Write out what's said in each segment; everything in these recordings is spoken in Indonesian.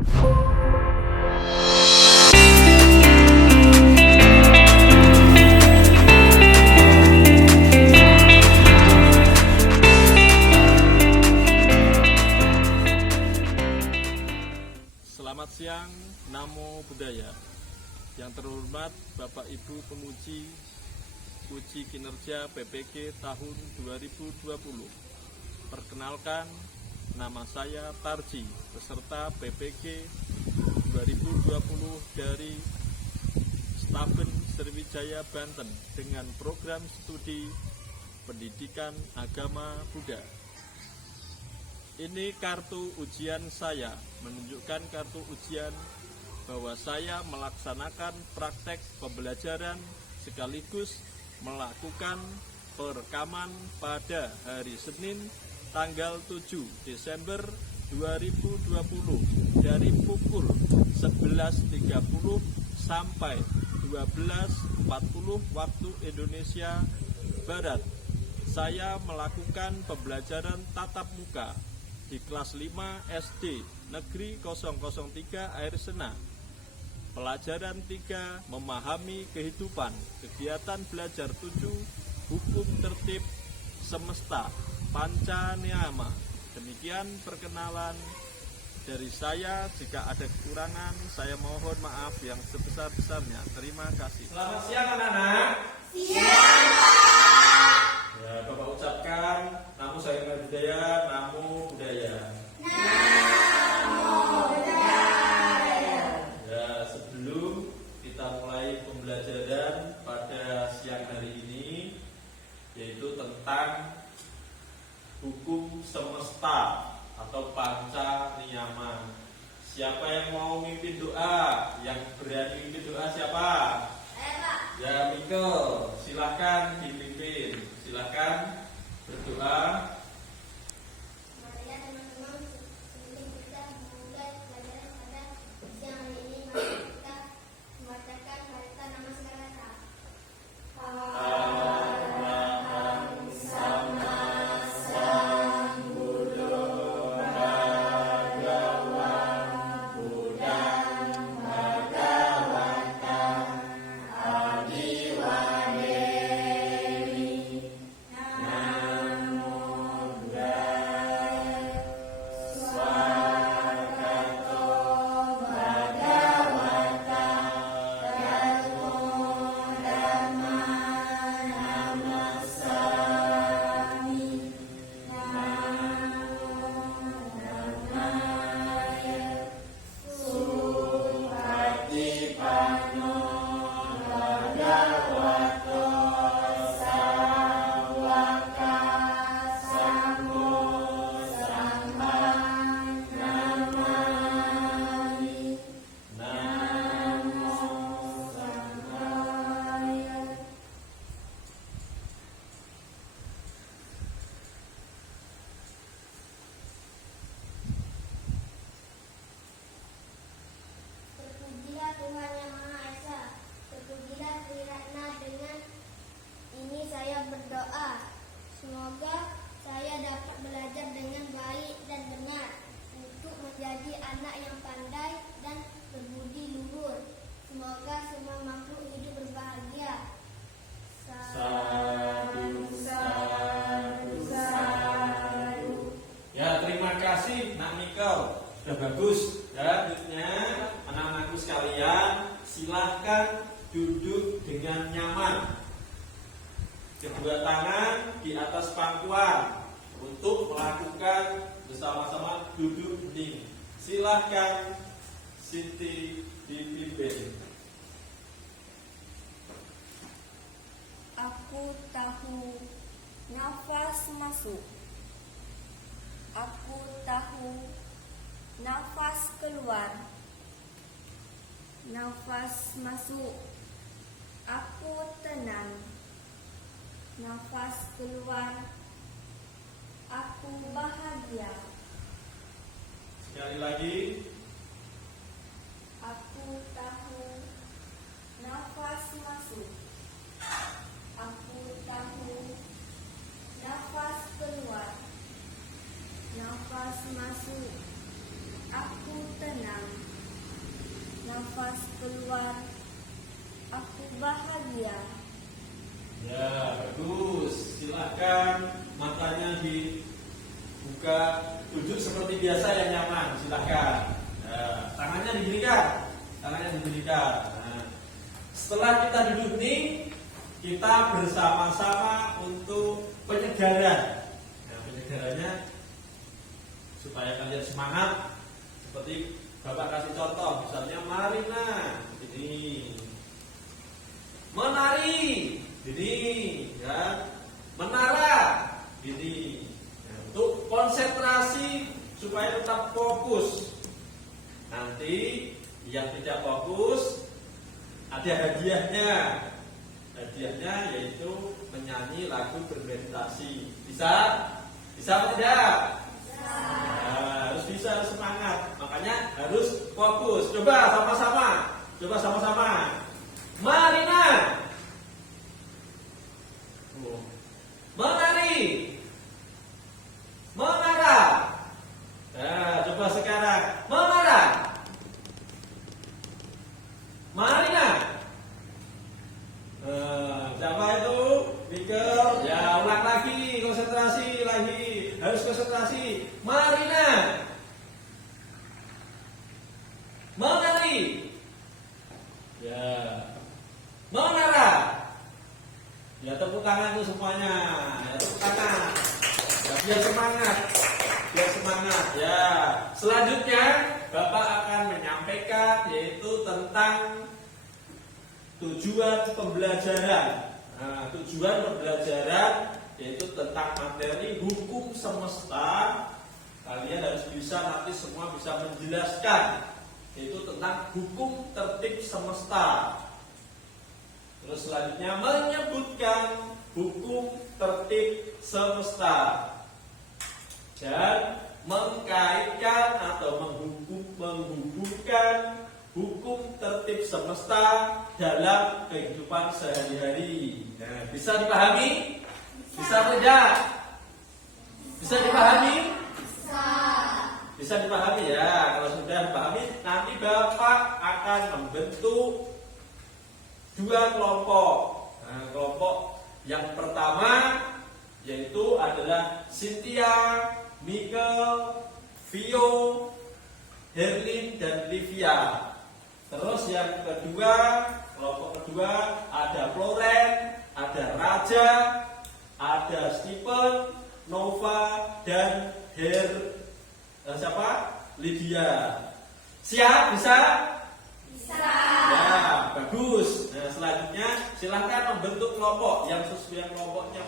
Selamat siang, Namo Buddhaya. Yang terhormat Bapak Ibu Penguji Uji Kinerja PPG tahun 2020. Perkenalkan, nama saya Tarji, peserta PPG 2020 dari Staben Sriwijaya Banten dengan program studi Pendidikan Agama Buddha. Ini kartu ujian saya, menunjukkan kartu ujian bahwa saya melaksanakan praktek pembelajaran sekaligus melakukan perekaman pada hari Senin tanggal 7 Desember 2020 dari pukul 11.30 sampai 12.40 waktu Indonesia Barat. Saya melakukan pembelajaran tatap muka di kelas 5 SD Negeri 003 Air Sena. Pelajaran 3 memahami kehidupan, kegiatan belajar 7 hukum tertib semesta panca niyama. Demikian perkenalan dari saya. Jika ada kekurangan, saya mohon maaf yang sebesar-besarnya. Terima kasih. Selamat siang anak-anak. Siang, Pak. Ya, Bapak ucapkan Namo Buddhaya, Namo Buddhaya. Namo Buddhaya. Ya, sebelum kita mulai pembelajaran pada siang hari ini, yaitu tentang hukum semesta atau panca niyama. Siapa yang mau mimpin doa? Yang berani mimpin doa siapa? Saya, Pak. Ya, Miko, silahkan dipimpin. Silahkan berdoa. Mari ya teman-teman, sebelum kita memulai pelajaran pada siang hari ini, mari kita membacakan bacaan nama sekarang. Arahang sama sambuddho bhagava buddhang bhagavantang adiwademi. Namo Buddhaya. Swagato Bhagavata Yatmo Dhamma Namassami. Namo Supatipanno Bhagavato Sawaka Sangho Samang Namami. Namo Sangaya. Terpujilah Tuhan Yang Maha Esa. Terpujilah Sri Ratna. Dengan ini saya berdoa, semoga saya dapat belajar dengan baik dan benar untuk menjadi anak yang pandai dan berbudi luhur. Semoga semua makhluk hidup berbahagia. Sadu, sadu, sadu. Ya, terima kasih Nak Miko. Sudah bagus. Ya, selanjutnya anak-anakku sekalian, silahkan duduk dengan nyaman. Kedua tangan di atas pangkuan untuk melakukan bersama-sama duduk hening. Silahkan Siti dipimpin. Aku tahu nafas masuk. Aku tahu nafas keluar. Nafas masuk. Aku tenang. Nafas keluar. Aku bahagia. Sekali lagi. Aku tahu nafas masuk. Aku tahu nafas keluar. Nafas masuk. Aku tenang. nafas keluar, aku bahagia. Ya, bagus. Silahkan matanya dibuka, duduk seperti biasa yang nyaman. Silahkan. Ya, tangannya diberikan. Nah, setelah kita duduk nih, kita bersama-sama untuk penyegaran. Nah, penyegarannya supaya kalian semangat. Seperti Bapak kasih contoh, misalnya Marina, ini menari, ini ya, menara, ini ya, untuk konsentrasi supaya tetap fokus. Nanti yang tidak fokus ada hadiahnya. Hadiahnya yaitu menyanyi lagu bermeditasi. Bisa apa tidak? Nah, harus bisa, harus semangat. Makanya harus fokus. Coba sama-sama. Marina. Menari. Menara. Nah, coba sekarang. Menara. Marina. Siapa itu? Mikel. Ya, ulang lagi. Konsentrasi lagi. Harus konsentrasi. Marina. Menari. Ya. Menara. Ya, tepuk tangan tuh semuanya. Ya, tepuk tangan. Ya, biar semangat. Ya. Selanjutnya Bapak akan menyampaikan yaitu tentang tujuan pembelajaran. Nah, tujuan pembelajaran yaitu tentang materi hukum semesta. Kalian harus bisa, nanti semua bisa menjelaskan yaitu tentang hukum tertib semesta. Terus selanjutnya menyebutkan hukum tertib semesta dan mengkaitkan atau menghubungkan hukum tertib semesta dalam kehidupan sehari-hari. Nah, bisa dipahami? Bisa tidak? Bisa dipahami? Bisa dipahami ya. Kalau sudah dipahami, nanti Bapak akan membentuk dua kelompok. Nah, kelompok yang pertama yaitu adalah Cynthia, Mikel, Vio, Herlin, dan Livia. Terus yang kedua, kelompok kedua ada Floren, ada Raja, ada Stephen, Nova, dan Lydia. Siap? Bisa? Ya, bagus. Nah, selanjutnya silahkan membentuk kelompok yang sesuai kelompoknya.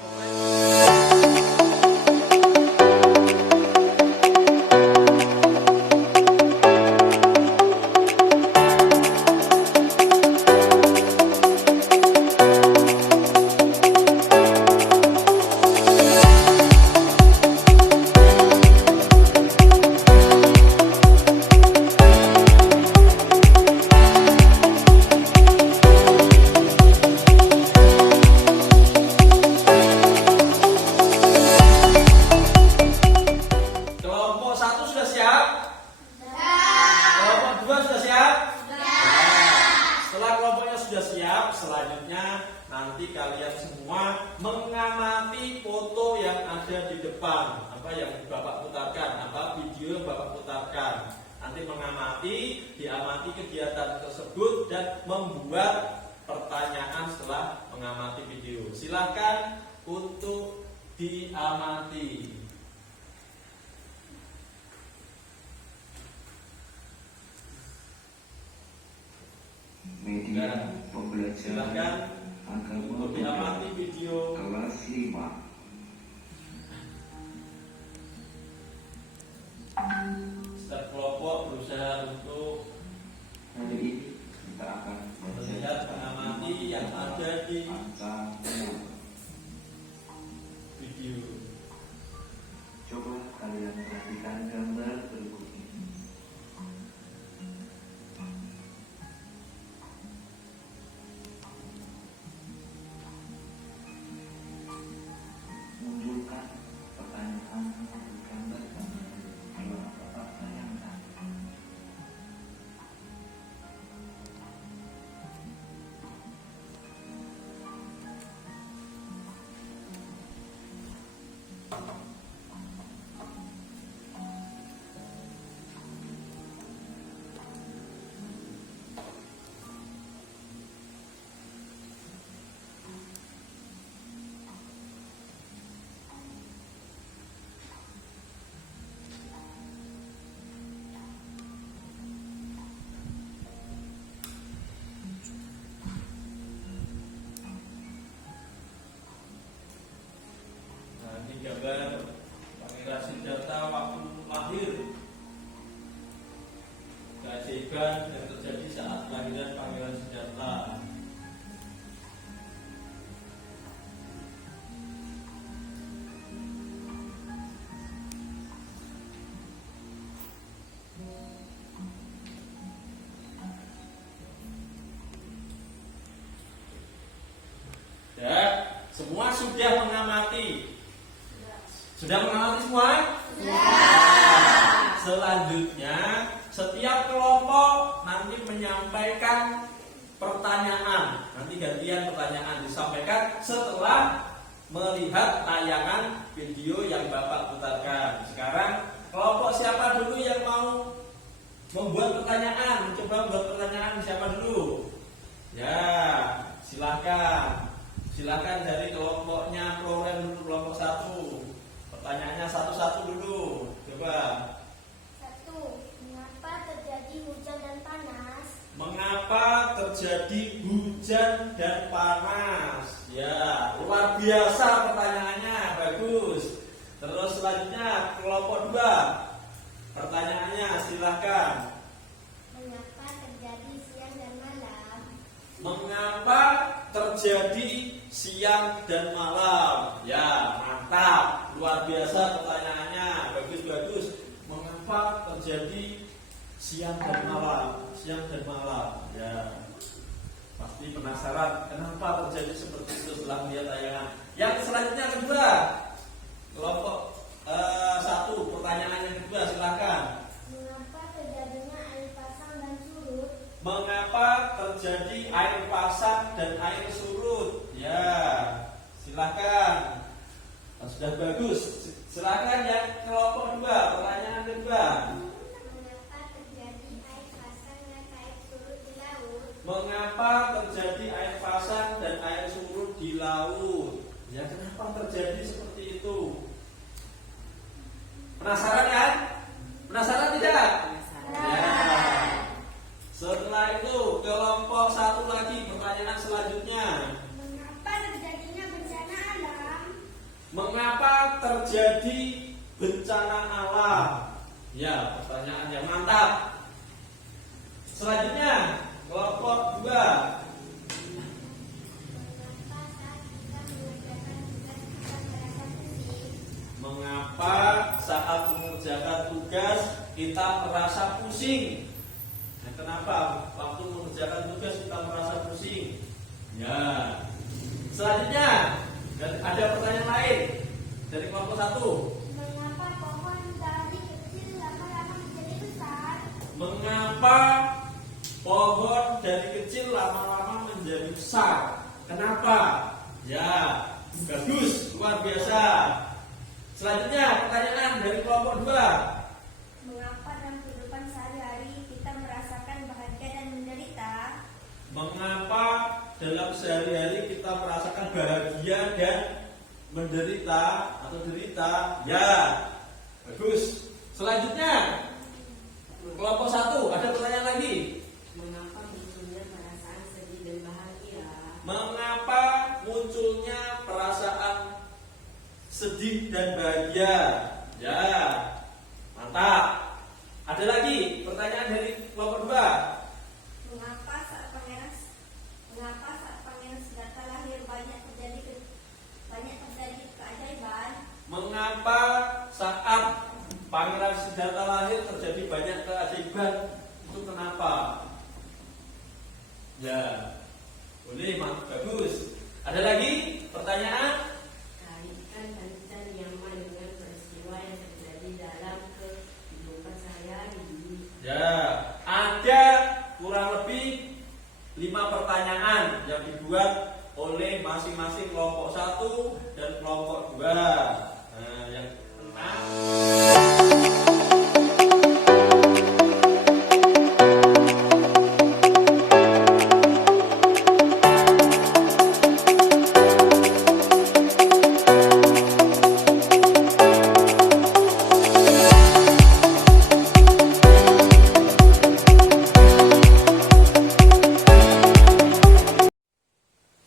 Selanjutnya nanti kalian semua mengamati foto yang ada di depan, yang Bapak putarkan, video yang Bapak putarkan. Nanti diamati kegiatan tersebut dan membuat pertanyaan setelah mengamati video. Silakan untuk diamati. Media pembelajaran agama untuk diamati video kelas 5. Setiap kelompok berusaha untuk Hari ini kita akan melihat, mengamati yang ada di angka 6. video. Coba kalian perhatikan gambar berikut ini. Munculkan pertanyaan di gambar-gambar yang Bapak bayangkan. keajaiban yang terjadi saat kelahiran Pangeran Siddhartha. Ya, semua sudah mengamati. Sudah mengamati semua? Nah, selanjutnya setiap kelompok nanti menyampaikan pertanyaan. Nanti gantian pertanyaan disampaikan setelah melihat tayangan video yang Bapak putarkan. Sekarang kelompok siapa dulu yang mau membuat pertanyaan? Coba membuat pertanyaan siapa dulu? Ya, silakan. Silakan dari kelompoknya Proren dulu, kelompok 1. Pertanyaannya satu-satu dulu. Coba. 1. Mengapa terjadi hujan dan panas? Mengapa terjadi hujan dan panas? Ya, luar biasa pertanyaannya, bagus. Terus selanjutnya kelompok 2. Pertanyaannya silahkan. Mengapa terjadi siang dan malam? Mengapa terjadi siang dan malam? Ya, mantap. Luar biasa pertanyaannya, bagus-bagus. Mengapa terjadi siang dan malam? Siang dan malam. Ya, pasti penasaran kenapa terjadi seperti itu setelah melihat tayangan. Yang selanjutnya kedua, kelompok 1, pertanyaan yang kedua, silakan. Mengapa terjadinya air pasang dan surut? Mengapa terjadi air pasang dan air surut? Ya, silakan. Sudah bagus. Silakan yang kelompok 2, pertanyaan kedua. Mengapa terjadi air pasang dan air surut di laut? Mengapa terjadi air pasang dan air surut di laut? Ya, kenapa terjadi seperti itu? Penasaran kan? Penasaran tidak? Ya. Setelah itu kelompok 1 lagi, pertanyaan selanjutnya. Mengapa terjadinya bencana alam? Mengapa terjadi bencana alam? Ya, pertanyaan yang mantap. Selanjutnya kelompok 2. Mengapa saat kita merasa pusing? Mengapa saat mengerjakan tugas kita merasa pusing? Nah, kenapa waktu mengerjakan tugas kita merasa pusing? Ya. Selanjutnya ada pertanyaan lain dari kelompok 1. Mengapa pohon dari kecil lama-lama menjadi besar? Mengapa pohon dari kecil lama-lama menjadi besar? Kenapa? Ya, bagus, luar biasa. Selanjutnya pertanyaan dari kelompok 2. Mengapa dalam kehidupan sehari-hari kita merasakan bahagia dan menderita? Mengapa dalam sehari-hari kita merasakan bahagia dan menderita atau derita? Ya, bagus. Selanjutnya kelompok 1, ada pertanyaan lagi. Mengapa munculnya perasaan sedih dan bahagia? Mengapa munculnya perasaan sedih dan bahagia? Ya, mantap. Ada lagi pertanyaan dari kelompok 2. Mengapa saat Pangeran Siddhartha lahir banyak terjadi keajaiban? Mengapa saat Pangeran Siddhartha lahir terjadi banyak keajaiban? Itu kenapa? Ya, boleh, bagus. Ada lagi pertanyaan? Kaitkan dan nyaman dengan peristiwa yang terjadi dalam kehidupan sehari-hari. Ya, ada kurang lebih 5 pertanyaan yang dibuat oleh masing-masing kelompok 1 dan kelompok 2. Nah, yang keenam.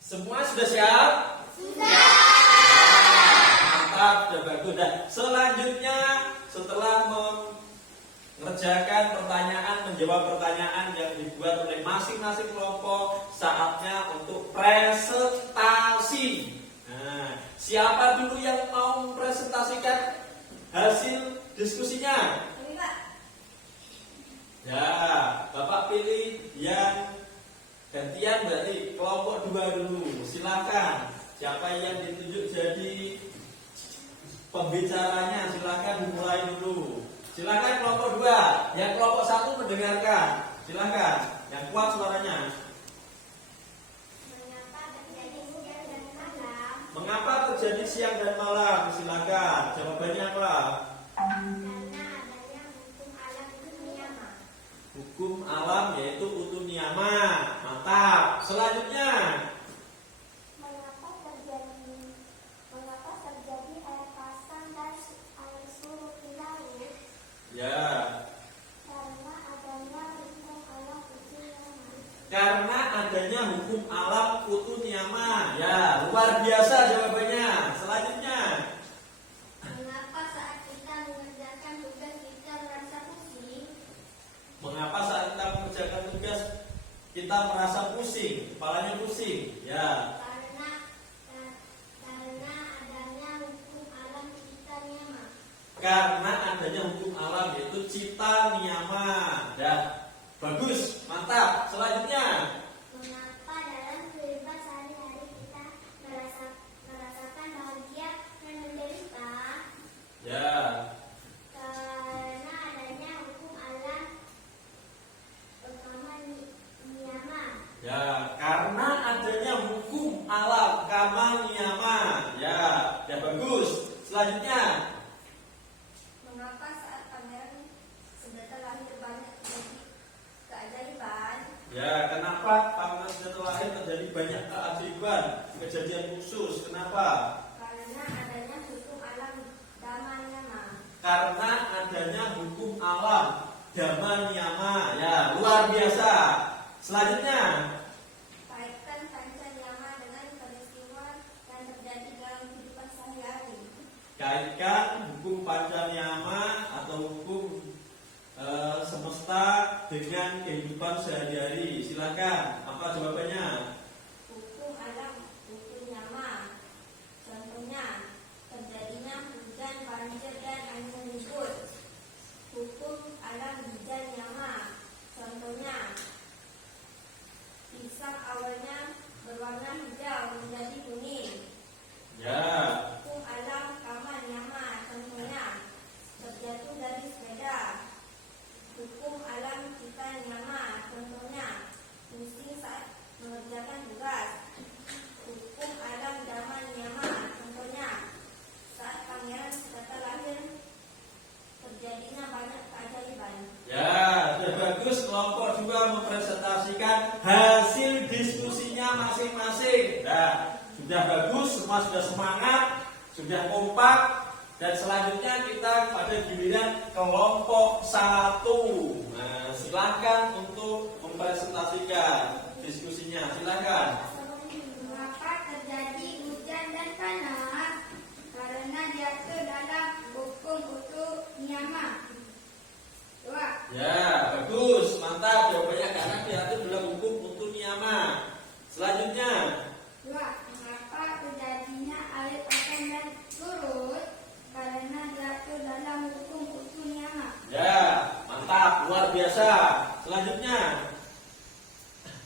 Semua sudah siap? Sudah. Mantap, sudah bagus. Dan selanjutnya pertanyaan yang dibuat oleh masing-masing kelompok. Saatnya untuk presentasi. Nah, siapa dulu yang mau mempresentasikan hasil diskusinya? Kami, Pak. Ya, Bapak pilih yang gantian dari kelompok 2 dulu. Silakan. Siapa yang ditunjuk jadi pembicaranya, silakan dimulai dulu. Silakan kelompok 2. Yang kelompok 1 mendengarkan. Silakan. Yang kuat suaranya. Mengapa Mengapa terjadi terjadi siang dan malam? siang dan malam? Silakan. Jawabannya apa? Karena adanya hukum alam dunia. Hukum alam yaitu utu niyama. Mantap. Selanjutnya. Mengapa terjadi air pasang dan air surut di laut? Ya. Karena adanya hukum alam dunia. Karena adanya hukum alam utu niyama. Ya, luar biasa jawabannya. Selanjutnya. Mengapa saat kita mengerjakan tugas kita merasa pusing? Mengapa saat kita mengerjakan tugas kita merasa pusing, kepalanya pusing? Ya. Karena adanya hukum alam kita niyama. Karena adanya hukum alam yaitu cita niyama. Ya. Bagus, mantap. Selanjutnya. Mengapa dalam kehidupan sehari-hari kita merasakan bahagia dan menderita? Ya. Karena adanya hukum alam pertama niyama. Ya, karena adanya hukum alam kama niyama. Ya, ya bagus. Selanjutnya. Mengapa saat pangeran Siddhartha lahir banyak terjadi keajaiban? Ya, kenapa pangeran Siddhartha lahir terjadi banyak keajaiban, kejadian khusus? Kenapa? Karena adanya hukum alam dhamma niyama. Karena adanya hukum alam dhamma niyama. Ya, luar biasa. Selanjutnya. Kaitkan panca niyama dengan peristiwa yang terjadi dalam kehidupan sehari-hari. Kaitkan hukum panca niyama atau hukum semesta dengan kehidupan sehari-hari. Silakan. Apa jawabannya? Hukum alam hukum niyama. Contohnya terjadinya hujan, banjir, dan angin ribut. Hukum alam bija niyama. Contohnya pisang awalnya berwarna hijau menjadi kuning. Ya. Hukum alam kama niyama. Contohnya terjatuh dari sepeda. Hukum alam cita niyama. Contohnya pusing saat mengerjakan tugas. Hukum alam dhamma niyama. Contohnya saat pangeran Siddhartha lahir terjadinya banyak keajaiban. Ya, sudah bagus. Kelompok 2 mempresentasikan hasil diskusinya masing-masing. Nah, sudah bagus, semua sudah semangat, sudah kompak. Dan selanjutnya kita pada giliran kelompok 1. Nah, silakan untuk mempresentasikan diskusinya. Silakan. Mengapa terjadi hujan dan panas? Karena diatur dalam hukum utu niyama. 2. Ya, bagus, mantap. Jawabannya karena diatur dalam hukum utu niyama. Selanjutnya. 2. Mengapa terjadinya air pasang dan surut? Karena diatur dalam hukum utu niyama. Ya, mantap, luar biasa. Selanjutnya.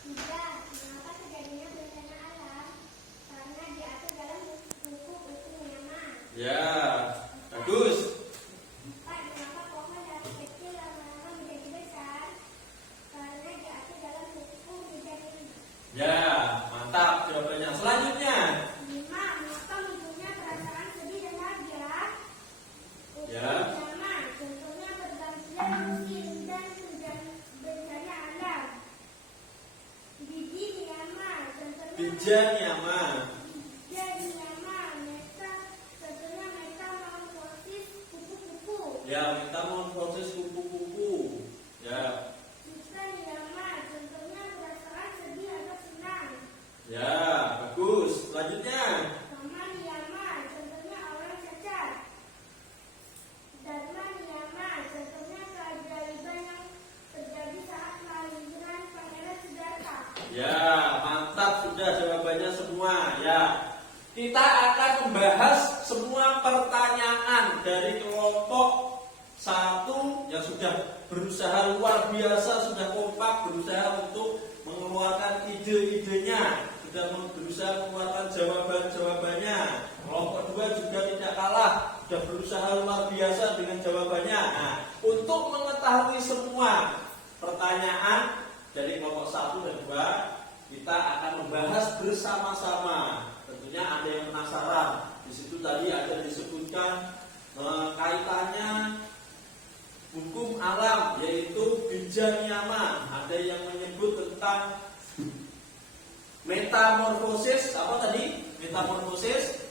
3. Mengapa terjadinya bencana alam? Karena diatur dalam hukum utu niyama. Ya, bagus. 4. Mengapa pohon dari kecil lama-lama menjadi besar? Karena diatur dalam hukum hujan. Ya, mantap jawabannya. Selanjutnya. 5. Mengapa munculnya perasaan sedih dan bahagia? Ya. Niyama. Contohnya pergantian musim dan bencana alam. Biji niyama. Contohnya Bija niyama. bija niyama. Meta. Contohnya metamorfosis kupu-kupu. Ya, kita mau proses kupu-kupu. Ya. Cita niyama. Contohnya perasaan sedih atau senang. Ya, bagus. Selanjutnya. Kama niyama. Contohnya orang cacat. Dharma niyama. Contohnya keajaiban yang terjadi saat malam Ya, mantap sudah jawabannya semua. Ya, kita akan membahas semua pertanyaan dari kelompok 1 yang sudah berusaha luar biasa, sudah kompak berusaha untuk mengeluarkan ide-idenya, sudah berusaha mengeluarkan jawaban-jawabannya. Kelompok 2 juga tidak kalah, sudah berusaha luar biasa dengan jawabannya. Nah, untuk mengetahui semua pertanyaan dari kelompok 1 dan 2, kita akan membahas bersama-sama. Tentunya ada yang penasaran. Di situ tadi ada disebutkan kaitannya hukum alam, yaitu Bijanyama. Ada yang menyebut tentang metamorfosis. Apa tadi? Metamorfosis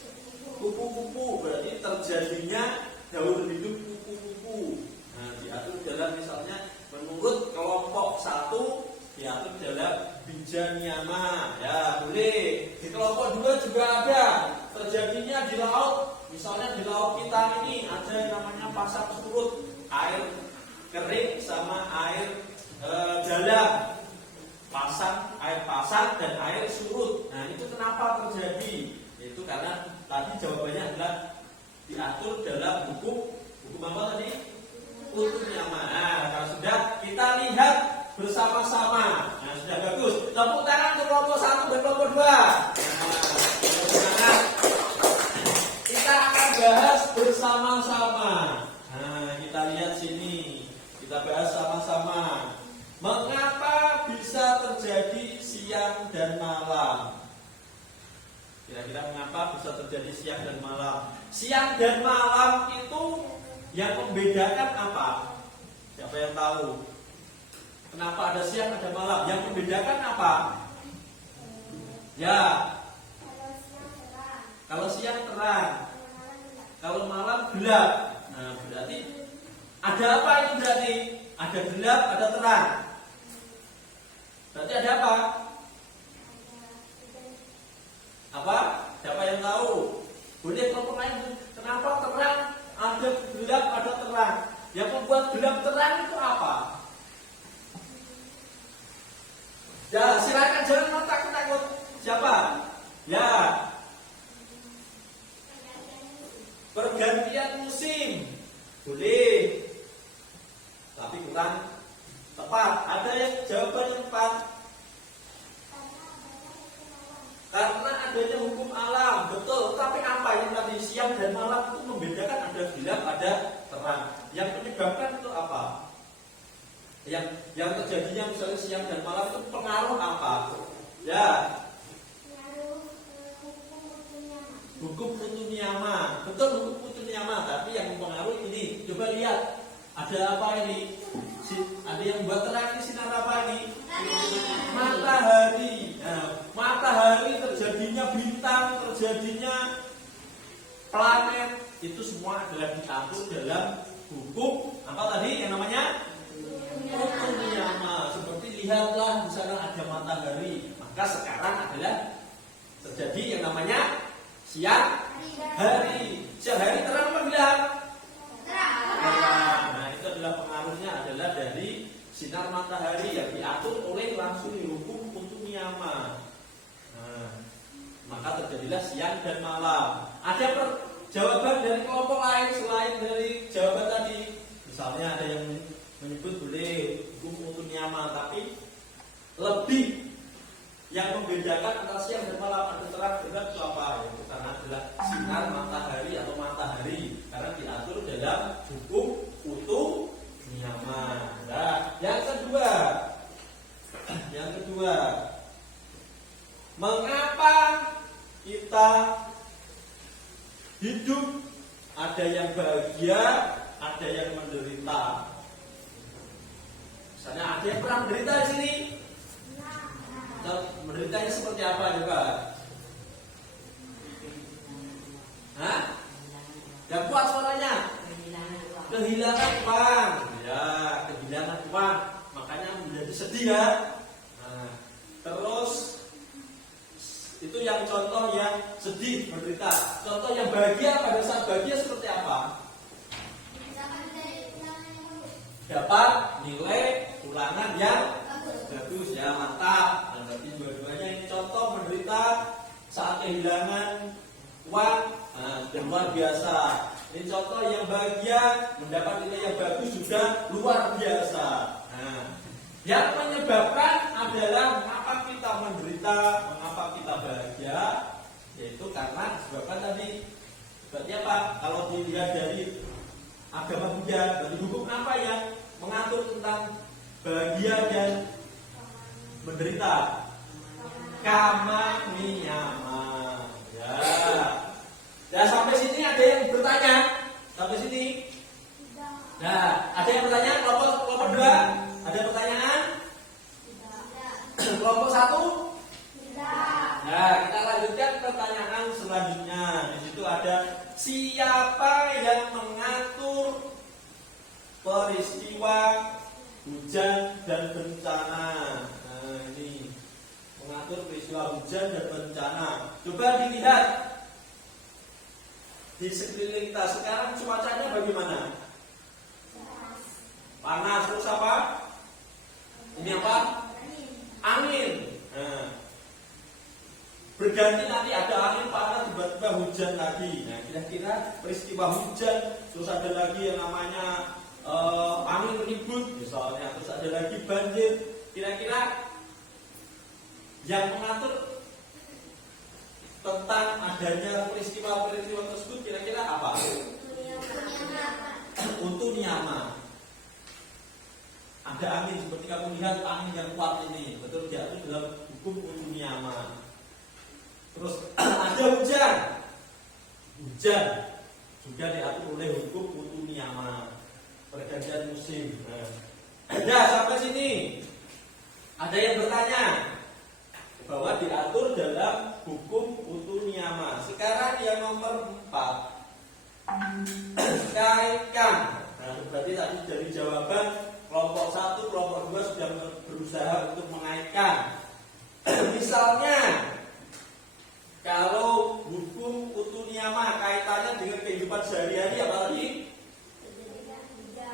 kupu-kupu, berarti terjadinya daur hidup kupu-kupu. Nah, diatur dalam misalnya menurut kelompok 1 diatur dalam Bijanyama. Ya, boleh. Di kelompok 2 juga ada terjadinya di laut. Misalnya di laut kita ini ada yang namanya pasang surut, air kering sama air dalam. Air pasang dan air surut. Nah, itu kenapa terjadi? Itu karena tadi jawabannya adalah diatur dalam hukum apa tadi? Utunyama. Nah, kalau sudah kita lihat bersama-sama. Nah, sudah bagus. Tepuk tangan untuk kelompok 1 dan kelompok 2. Nah, kita akan bahas bersama-sama. Nah, kita lihat sini. Kita bahas sama-sama. Mengapa bisa terjadi siang dan malam? Kira-kira mengapa bisa terjadi siang dan malam? Siang dan malam itu yang membedakan apa? Siapa yang tahu? Kenapa ada siang ada malam? Yang membedakan apa? Ya. Kalau siang terang, kalau malam gelap. Nah, berarti ada apa ini berarti? Ada gelap, ada terang. Berarti ada apa? Apa? Siapa yang tahu? Boleh kelompok lain. Kenapa terang? Ada gelap, ada terang. Yang membuat gelap terang itu apa? Ya, silakan jangan takut-takut. Siapa? Ya. Pergantian musim. Boleh. Tapi kurang tepat. Ada yang jawaban yang tepat. Karena adanya hukum alam, betul. Tapi apa yang tadi siang dan malam itu membedakan? Ada gelap, ada terang. Yang menyebabkan itu apa? Yang terjadinya misalnya siang dan malam itu pengaruh apa? Ya. Hukum Utunyama. Betul, hukum Utunyama. Tapi yang mempengaruhi ini, coba lihat. Ada apa ini? Ada yang buat terang ini, sinar apa ini? Matahari. Nah, matahari, terjadinya bintang, terjadinya planet, itu semua adalah diatur dalam hukum apa tadi yang namanya Utunyama. Seperti lihatlah di sana ada matahari, maka sekarang adalah terjadi yang namanya siang hari. Siang hari terang apa gelap? Terang. Nah, itu adalah pengaruhnya adalah dari sinar matahari yang diatur oleh langsung hukum Utunyama. Nah, maka terjadilah siang dan malam. Ada jawaban dari kelompok lain selain dari jawaban tadi. Misalnya ada yang menyebut boleh hukum Utunyama, tapi lebih yang membedakan antara siang dan malam ada terang gelap itu apa? Itu karena adalah sinar matahari atau matahari, karena diatur dalam hukum Utunyama. Nah, yang kedua, mengapa kita hidup? Ada yang bahagia, ada yang menderita. Misalnya ada yang pernah menderita di sini. Menderitanya seperti apa coba? Hah? Gak kuat suaranya. Kehilangan uang. Ya, kehilangan uang. Makanya menjadi sedih ya. Nah, terus itu yang contoh yang sedih, menderita. Contoh yang bahagia, pada saat bahagia seperti apa? Dapat nilai ulangan yang bagus ya, mantap. Nah, berarti saat kehilangan uang, sudah luar biasa. Ini contoh yang bahagia, mendapat nilai yang bagus juga luar biasa. Nah, yang menyebabkan adalah mengapa kita menderita, mengapa kita bahagia, yaitu karena disebabkan tadi. Berarti apa? Kalau dilihat dari agama Buddha, berarti hukum apa yang mengatur tentang bahagia dan menderita? Kama niyama. Ya. Ya, sampai sini ada yang bertanya? Sampai sini? Nah, ada yang bertanya? Kelompok 2? Ada pertanyaan? Kelompok 1? Nah, kita lanjutkan pertanyaan selanjutnya. Di situ ada siapa yang mengatur peristiwa hujan dan bencana? Nah, ini mengatur peristiwa hujan dan bencana. Coba dilihat di sekeliling kita sekarang cuacanya bagaimana? Panas, terus apa? Ini apa? Angin. Nah, berganti nanti ada angin panas, tiba-tiba hujan lagi. Nah, kira-kira peristiwa hujan, terus ada lagi yang namanya angin ribut misalnya, terus ada lagi banjir. Kira-kira yang mengatur tentang adanya peristiwa-peristiwa tersebut kira-kira apa? Untuk niyama. Ada angin seperti kamu lihat angin yang kuat ini, betul tidak? Itu dalam hukum untuk niyama. Terus ada hujan. Hujan juga diatur oleh hukum untuk niyama. Pergantian musim. Nah, sampai sini ada yang bertanya bahwa diatur dalam hukum utu niyama. Sekarang yang nomor 4, kaitkan. Nah, berarti tadi dari jawaban kelompok 1, kelompok 2 sudah berusaha untuk mengaitkan. Misalnya, kalau hukum utu niyama kaitannya dengan kehidupan sehari-hari apa tadi?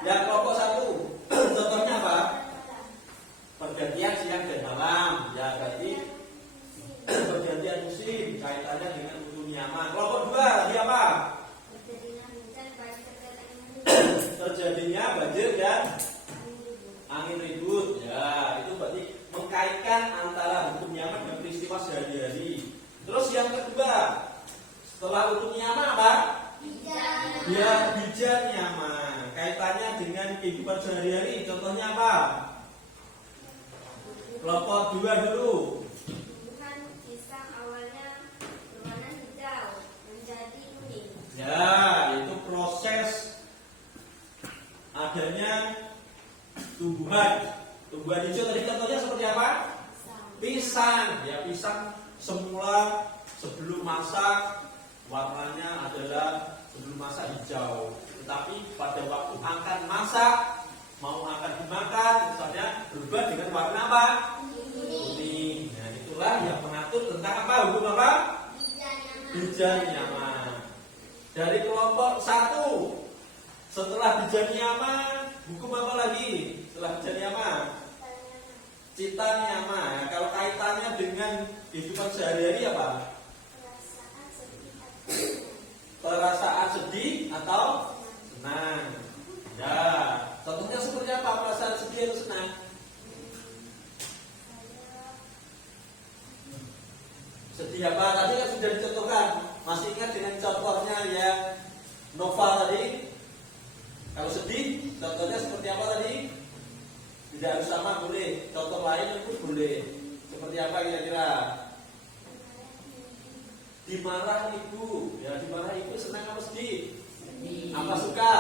Yang kelompok 1, contohnya apa? Pergantian siang dan malam. Ya, berarti pergantian musim kaitannya dengan utu niyama. Kelompok 2 dia apa? Terjadinya banjir dan angin ribut. Ya, itu berarti mengkaitkan antara hukum niyama dan peristiwa sehari-hari. Terus yang kedua, setelah utu niyama apa? Ya, bija niyama. Kaitannya dengan kehidupan sehari-hari. Contohnya apa? Kelompok 2 dulu. Tumbuhan pisang awalnya berwarna hijau menjadi kuning. Ya, itu proses adanya tumbuhan. Tumbuhan hijau tadi contohnya seperti apa? Pisang. Ya, pisang semula sebelum masak warnanya adalah sebelum masak hijau. Tetapi pada waktu akan masak, mau akan dimakan, misalnya berubah dengan warna apa? Kuning. Nah, itulah yang mengatur tentang apa? Hukum apa? Bija niyama. Dari kelompok 1, setelah bija niyama, hukum apa lagi? Setelah bija niyama, cita niyama. Nah, kalau kaitannya dengan kehidupan sehari-hari apa? Perasaan sedih atau senang. Ya, contohnya seperti apa? Perasaan sedih atau senang? Sedih apa? Tadi kan sudah dicontohkan. Masih ingat dengan contohnya yang Nova tadi? Kalau sedih, contohnya seperti apa tadi? Tidak harus sama, boleh. Contoh lain pun boleh. Seperti apa kira-kira? Dimarah ibu. Ya, dimarah ibu senang apa sedih? Apa suka?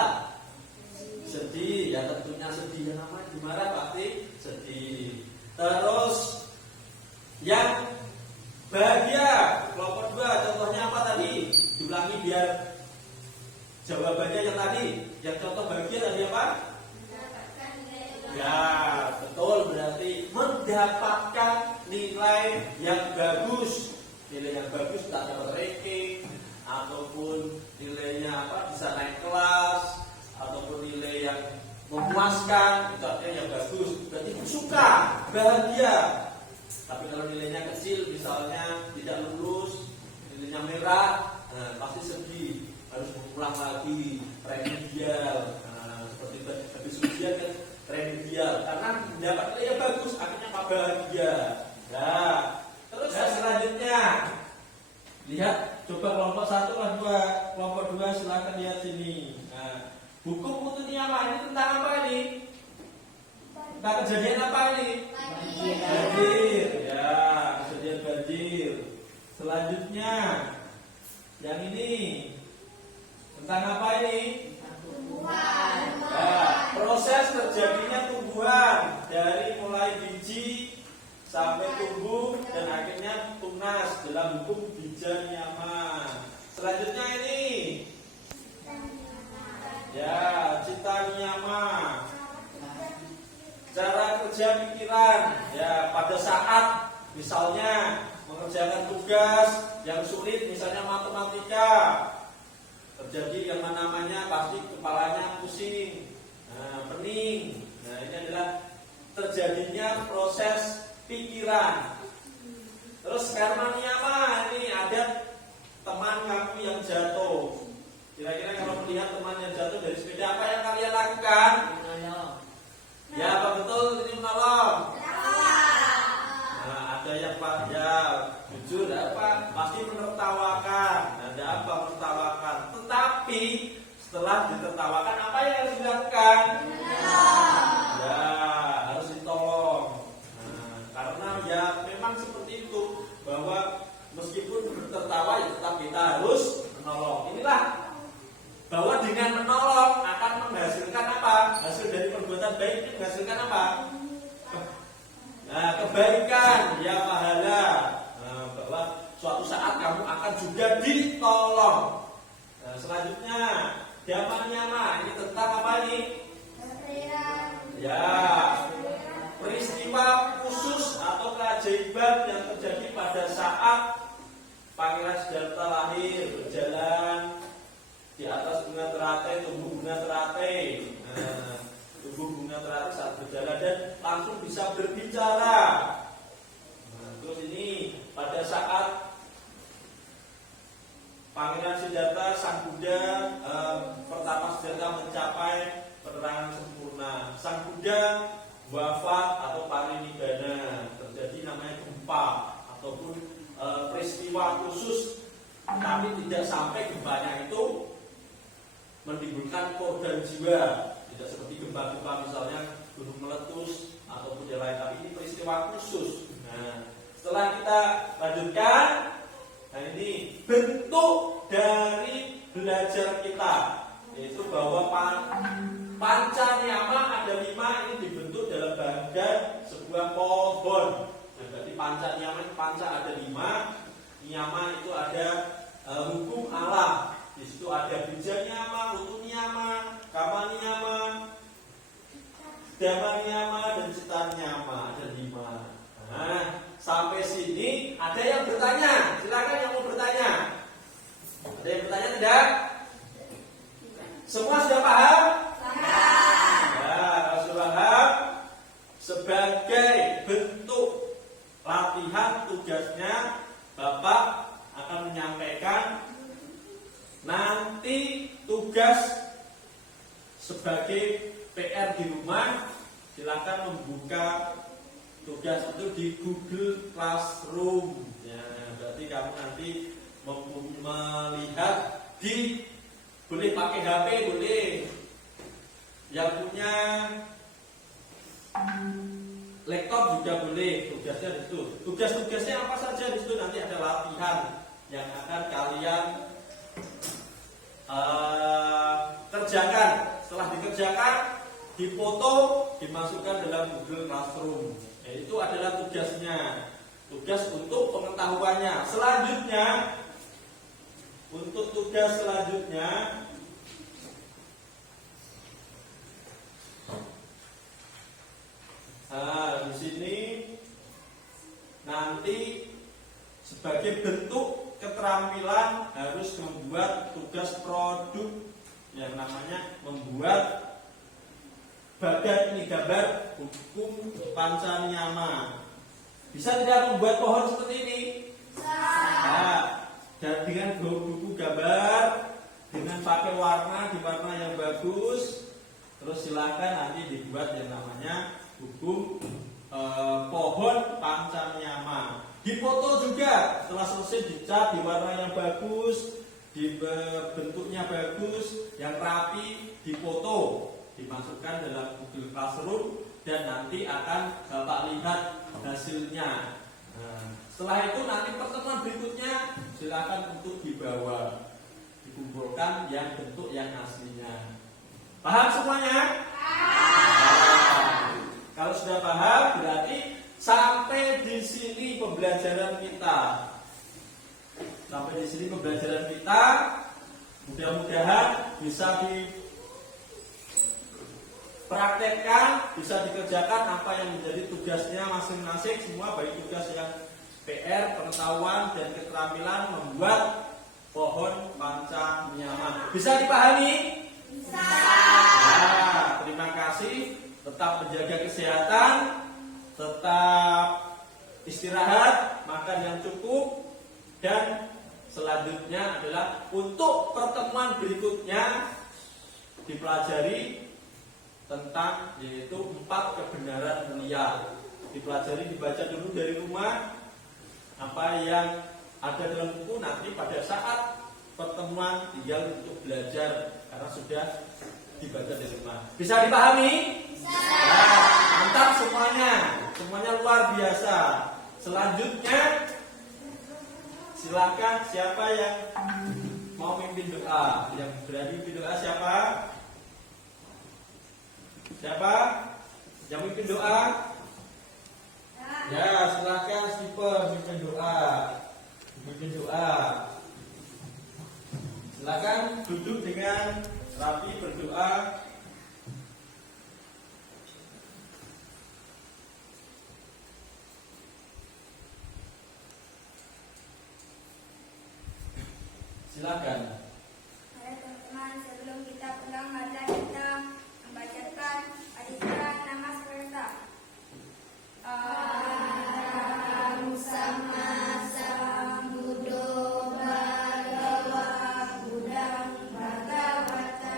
Sedih. Ya, tentunya sedih. Yang namanya dimarah pasti sedih. Terus yang bahagia, kelompok 2, contohnya apa tadi? Diulangi biar jawabannya yang tadi. Yang contoh bahagia tadi apa? Ya, betul, berarti mendapatkan nilai yang bagus. Nilai yang bagus tak dapat ranking, ataupun nilainya apa bisa naik kelas, ataupun nilai yang memuaskan, itu artinya yang bagus. Berarti suka, bahagia. Tapi kalau nilainya kecil, misalnya tidak lulus merah, pasti sedih, harus mengulang lagi, remedial. Seperti itu, habis ujian kan remedial, karena mendapat nilai bagus, akhirnya bahagia. Nah, terus selanjutnya lihat, coba kelompok 1 kelompok 2 silakan lihat sini. Nah, hukum mutu niyama ini tentang apa ini? Tentang kejadian apa ini? Banjir. Ya, kejadian banjir. Selanjutnya yang ini tentang apa ini? Ya, proses terjadinya tumbuhan dari mulai biji sampai tumbuh dan akhirnya tunas dalam hukum bija niyama. Selanjutnya ini ya, cita niyama, cara kerja pikiran. Ya, pada saat misalnya mengerjakan tugas yang sulit, misalnya matematika, terjadi yang namanya pasti kepalanya pusing, pening. Nah, ini adalah terjadinya proses pikiran. Terus karma niyama, ini ada teman kamu yang jatuh. Kira-kira kalau melihat teman yang jatuh dari sepeda, apa yang kalian lakukan? Menolong. Ya, apa betul ini menolong? Nah, ada yang ya jujur, apa? Pasti menertawakan. Ada apa menertawakan? Tetapi setelah ditertawakan, apa yang harus dilakukan? Ya, harus ditolong. Karena ya memang seperti itu, bahwa meskipun tertawa ya tetap kita harus menolong. Inilah bahwa dengan menolong akan menghasilkan apa? Hasil dari perbuatan baik ini menghasilkan apa? Kebaikan, ya pahala. Bahwa suatu saat kamu akan juga ditolong. Selanjutnya dhamma niyama, ini tentang apa ini? Ya, peristiwa khusus atau keajaiban yang terjadi pada saat Pangeran Siddhartha lahir, berjalan di atas bunga teratai, tumbuh bunga teratai. Tumbuh bunga teratai saat berjalan dan langsung bisa berbicara. Terus ini pada saat Pangeran Siddhartha Sang Buddha pertama Siddhartha mencapai penerangan sempurna. Sang Buddha wafat atau parinibbana, terjadi namanya gempa ataupun peristiwa khusus, tapi tidak sampai gempanya itu menimbulkan korban jiwa, tidak seperti gempa-gempa misalnya gunung meletus ataupun yang lain, tapi ini peristiwa khusus. Nah, setelah kita lanjutkan, nah ini bentuk dari belajar kita, yaitu bahwa panca niyama ada 5, ini dibentuk dalam badan sebuah pohon. Nah, berarti panca niyama, panca ada 5, niyama itu ada hukum alam. Di situ ada bija niyama, utu niyama, kama niyama, dhamma niyama, dan cita niyama, ada 5. Nah, sampai sini ada yang bertanya? Silakan yang mau bertanya. Ada yang bertanya tidak? Semua sudah paham? Ya, kalau sudah paham, sebagai bentuk latihan tugasnya Bapak akan menyampaikan nanti tugas sebagai PR di rumah. Silakan membuka tugas itu di Google Classroom. Ya, berarti kamu nanti melihat di, boleh pakai HP, boleh. Yang punya laptop juga boleh. Tugasnya di situ. Tugas-tugasnya apa saja di situ, nanti ada latihan yang akan kalian kerjakan. Setelah dikerjakan, dipoto, dimasukkan dalam Google Classroom. Itu adalah tugasnya. Tugas untuk pengetahuannya. Selanjutnya, untuk tugas selanjutnya, di sini nanti sebagai bentuk keterampilan harus membuat tugas produk yang namanya membuat badan ini, gambar hukum panca niyama. Bisa tidak membuat pohon seperti ini? Nah, dan dengan buku gambar, dengan pakai warna di warna yang bagus. Terus silakan nanti dibuat yang namanya buku pohon pancanyama. Difoto juga, setelah selesai dicat di warna yang bagus, di bentuknya bagus, yang rapi, difoto, dimasukkan dalam Google Classroom dan nanti akan Bapak lihat hasilnya. Nah, setelah itu nanti pertemuan berikutnya silakan untuk dibawa, dikumpulkan yang bentuk yang aslinya. Paham semuanya? Kalau sudah paham berarti sampai di sini pembelajaran kita. Sampai di sini pembelajaran kita. Mudah-mudahan bisa dipraktekkan, bisa dikerjakan apa yang menjadi tugasnya masing-masing semua, baik tugas yang PR, pengetahuan dan keterampilan membuat pohon pancanyama. Bisa dipahami? Bisa. Nah, terima kasih. Tetap menjaga kesehatan, tetap istirahat, makan yang cukup, dan selanjutnya adalah untuk pertemuan berikutnya dipelajari tentang yaitu 4 kebenaran mulia. Dipelajari, dibaca dulu dari rumah apa yang ada dalam buku, nanti pada saat pertemuan tinggal untuk belajar karena sudah dibaca dari rumah. Bisa dipahami? Bisa. Nah, mantap semuanya luar biasa. Selanjutnya silakan siapa yang mau mimpin doa, yang berani mimpin doa siapa? Siapa yang mimpin doa? Ya, silakan Stipe mimpin doa. Mimpin doa. Silakan duduk dengan rapi berdoa. Silakan. Mari teman-teman, sebelum kita pulang, marilah kita membacakan adikan nama serta. Aham sama sambuddho bhagava buddhang bhagavata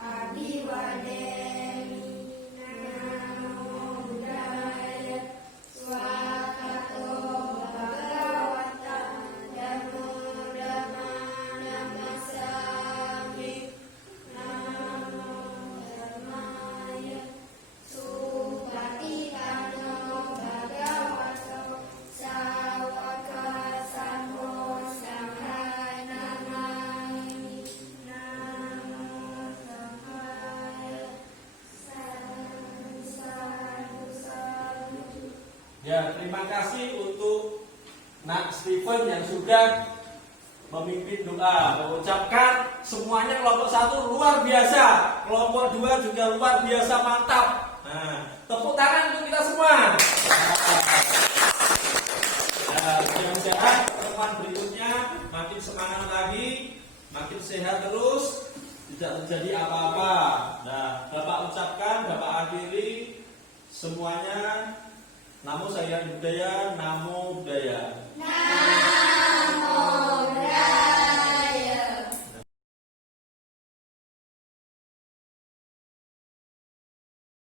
abhiwademi namo buddhaya swakato bhagavata dhammo dhammanamasami namo dhammaya supatitano bhagavato sawaka samho sanghaya namami namo dhammaya sadu. Ya, terima kasih untuk Nak Stephen yang sudah memimpin doa, mengucapkan semuanya kelompok 1 luar biasa, kelompok 2 juga luar biasa, mantap. Nah, tepuk tangan untuk kita semua. Nah, mudah-mudahan teman berikutnya makin semangat lagi, makin sehat terus, tidak terjadi apa-apa. Nah, Bapak ucapkan, Bapak akhiri semuanya. Namo Sahyang Buddhaya, Namo Buddhaya.